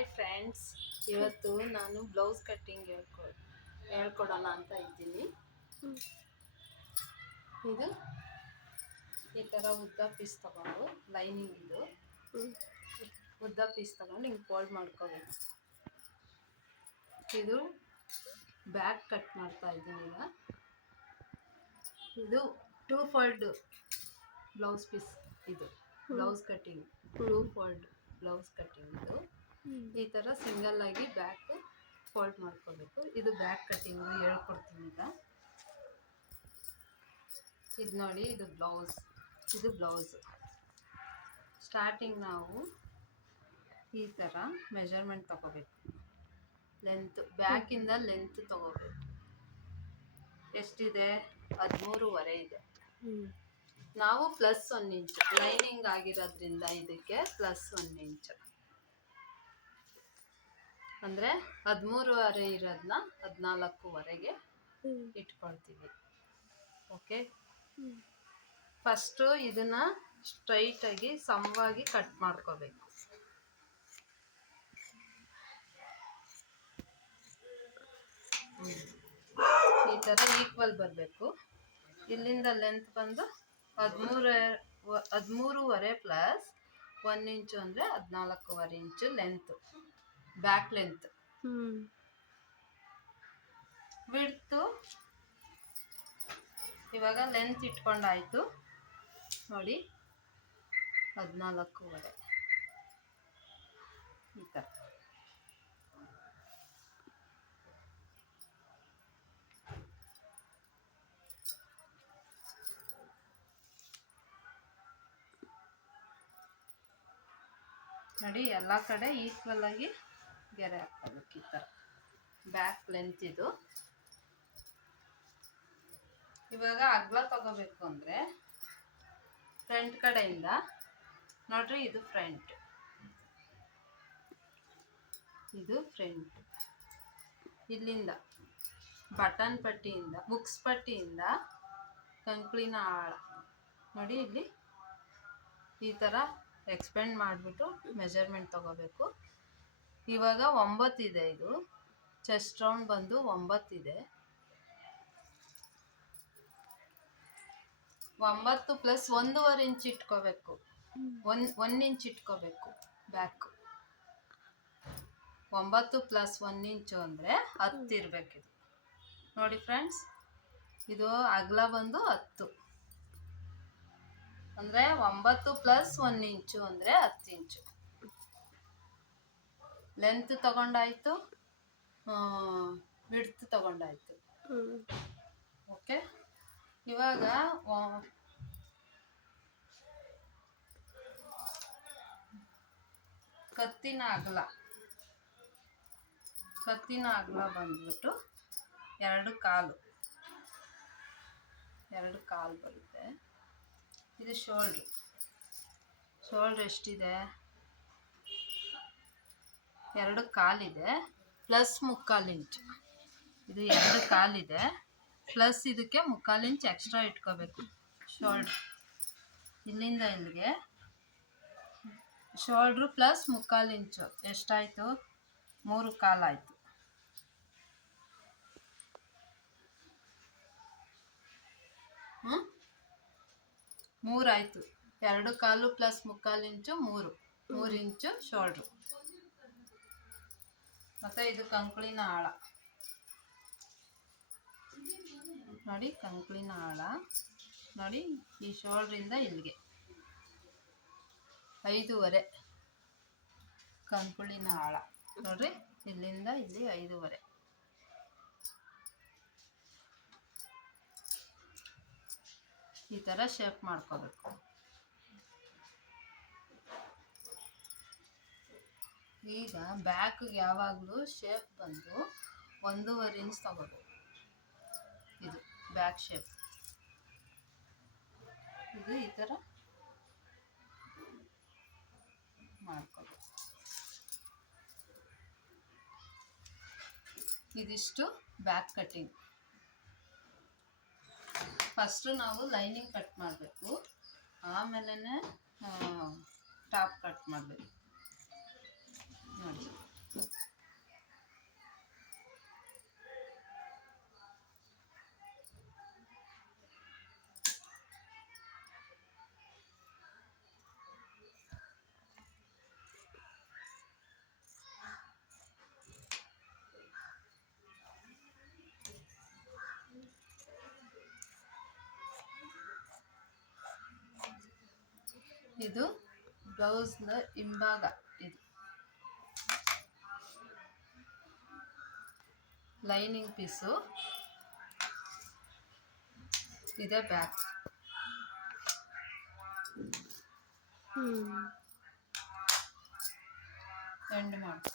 Hi friends, ಇವತ್ತು ನಾನು blouse cutting ಹೇಳ್ಕೊಡೋಣ ಅಂತ ಇದ್ದೀನಿ. ಇದು ಈ ಥರ ಉದ್ದ ಪೀಸ್ ತಗೊಂಡು ಲೈನಿಂಗ್ ಇದು ಉದ್ದ ಪೀಸ್ ತಗೊಂಡು ಹಿಂಗೆ ಫೋಲ್ಡ್ ಮಾಡ್ಕೋಬೇಕು. ಇದು ಬ್ಯಾಕ್ ಕಟ್ ಮಾಡ್ತಾ ಇದ್ದೀನಿ ಈಗ. ಇದು 2 ಫೋಲ್ಡ್ ಬ್ಲೌಸ್ ಪೀಸ್, ಇದು blouse cutting 2 fold blouse cutting. ಇದು ಈ ಥರ ಸಿಂಗಲ್ ಆಗಿ ಬ್ಯಾಕ್ ಫೋಲ್ಡ್ ಮಾಡ್ಕೋಬೇಕು. ಇದು ಬ್ಯಾಕ್ ಕಟ್ಟಿಂಗ್ ಹೇಳ್ಕೊಡ್ತೀನಿ ಈಗ. ಇದು ನೋಡಿ, ಇದು ಬ್ಲೌಸ್. ಸ್ಟಾರ್ಟಿಂಗ್ ನಾವು ಈ ಥರ ಮೆಜರ್ಮೆಂಟ್ ತಗೋಬೇಕು. ಲೆಂತ್ ಬ್ಯಾಕಿಂದ ಲೆಂತ್ ತಗೋಬೇಕು. ಎಷ್ಟಿದೆ? 13.5 ಇದೆ. ನಾವು ಪ್ಲಸ್ 1 ಇಂಚ್ ಲೈನಿಂಗ್ ಆಗಿರೋದ್ರಿಂದ ಇದಕ್ಕೆ ಪ್ಲಸ್ 1 ಇಂಚ್ ಅಂದರೆ 13.5 ಇರೋದನ್ನ 14.5ಗೆ ಇಟ್ಕೊಳ್ತೀವಿ. ಓಕೆ, ಫಸ್ಟು ಇದನ್ನ ಸ್ಟ್ರೈಟಾಗಿ ಸಮವಾಗಿ ಕಟ್ ಮಾಡ್ಕೋಬೇಕು. ಈ ಥರ ಈಕ್ವಲ್ ಬರಬೇಕು. ಇಲ್ಲಿಂದ ಲೆಂತ್ ಬಂದು 13.5 ಪ್ಲಸ್ 1 ಇಂಚು ಅಂದರೆ 14.5 ಇಂಚು ಲೆಂತ್, ಬ್ಯಾಕ್ ಲೆಂತ್. ಬಿಡ್ತು ಇವಾಗ ಲೆಂತ್ ಇಟ್ಕೊಂಡಾಯ್ತು ನೋಡಿ, 14.5 ಈ ಥರ. ನೋಡಿ, ಎಲ್ಲ ಕಡೆ ಈಕ್ವಲ್ ಆಗಿ ಗೆರೆ ಹಾಕೋಬೇಕು. ಈ ಥರ ಬ್ಯಾಕ್ ಲೆಂತ್ ಇದು. ಇವಾಗ ಅಗಲ ತಗೋಬೇಕು ಅಂದರೆ ಫ್ರಂಟ್ ಕಡೆಯಿಂದ ನೋಡ್ರಿ, ಇದು ಫ್ರಂಟ್, ಇದು ಫ್ರಂಟ್. ಇಲ್ಲಿಂದ ಬಟನ್ ಪಟ್ಟಿಯಿಂದ, ಬುಕ್ಸ್ ಪಟ್ಟಿಯಿಂದ ಕಂಕ್ಳಿನ ಆಳ ನೋಡಿ, ಇಲ್ಲಿ ಈ ಥರ ಎಕ್ಸ್ಪೆಂಡ್ ಮಾಡಿಬಿಟ್ಟು ಮೆಜರ್ಮೆಂಟ್ ತಗೋಬೇಕು. ಇವಾಗ 9 ಇದೆ. ಇದು ಚೆಸ್ಟ್ ರೌಂಡ್ ಬಂದು 9 ಇದೆ. 9 ಪ್ಲಸ್ 1.5 ಇಂಚ್ ಇಟ್ಕೋಬೇಕು. 1 ಇಂಚ್ ಇಟ್ಕೋಬೇಕು ಬ್ಯಾಕ್. 9 ಪ್ಲಸ್ 1 ಇಂಚು ಅಂದರೆ 10 ಇರಬೇಕಿದು. ನೋಡಿ ಫ್ರೆಂಡ್ಸ್, ಇದು ಅಗಲ ಬಂದು 10 ಅಂದರೆ 9 ಪ್ಲಸ್ 1 ಇಂಚು ಅಂದರೆ 10 ಇಂಚು. ಲೆಂತ್ ತಗೊಂಡಾಯ್ತು, ವಿಡ್ತ್ ತಗೊಂಡಾಯ್ತು. ಓಕೆ, ಇವಾಗ ಕತ್ತಿನ ಅಗಲ ಬಂದ್ಬಿಟ್ಟು 2 ಕಾಲು ಬರುತ್ತೆ. ಇದು ಶೋಲ್ಡ್ರ್ ಎಷ್ಟಿದೆ? 2 ಕಾಲಿದೆ ಪ್ಲಸ್ 3/4 ಇಂಚು. ಇದು 2 ಕಾಲಿದೆ ಪ್ಲಸ್ ಇದಕ್ಕೆ 3/4 ಇಂಚ್ ಎಕ್ಸ್ಟ್ರಾ ಇಟ್ಕೋಬೇಕು. ಶೋಲ್ಡ್ರ್ ಇಲ್ಲಿಂದ ಇಲ್ಲಿಗೆ ಶೋಲ್ಡ್ರು ಪ್ಲಸ್ 3/4 ಇಂಚು ಎಷ್ಟಾಯಿತು? 3/4 ಆಯಿತು. ಮೂರಾಯಿತು. 2 ಕಾಲು ಪ್ಲಸ್ 3/4 ಇಂಚು 3 ಇಂಚು ಶೋಲ್ಡ್ರು. ಮತ್ತು ಇದು ಕಂಕ್ಳಿನ ಆಳ ನೋಡಿ, ಕಂಕ್ಳಿನ ಆಳ ನೋಡಿ, ಈ ಶೋಲ್ಡ್ರಿಂದ ಇಲ್ಲಿಗೆ 5.5 ಕಂಕ್ಳಿನ ಆಳ ನೋಡ್ರಿ, ಇಲ್ಲಿಂದ ಇಲ್ಲಿ 5.5. ಈ ಥರ ಶೇಪ್ ಮಾಡ್ಕೋಬೇಕು. ಈಗ ಬ್ಯಾಕ್ಗೆ ಯಾವಾಗಲೂ ಶೇಪ್ ಬಂದು 1.5 ಇಂಚ್ ತಗೋಬೇಕು. ಇದು ಬ್ಯಾಕ್ ಶೇಪ್. ಇದು ಈ ಥರ ಮಾಡ್ಕೋಬೇಕು. ಇದಿಷ್ಟು ಬ್ಯಾಕ್ ಕಟ್ಟಿಂಗ್. ಫಸ್ಟು ನಾವು ಲೈನಿಂಗ್ ಕಟ್ ಮಾಡಬೇಕು, ಆಮೇಲೆ ಟಾಪ್ ಕಟ್ ಮಾಡಬೇಕು. ನೋಡಿ, ಇದು ಬ್ಲೌಸ್ನ ಹಿಂಭಾಗ. ಇದು ಲೈನಿಂಗ್ ಪೀಸು, ಇದೆ ಬ್ಯಾಕ್. ಎಂಡ್ ಮಾಡಿ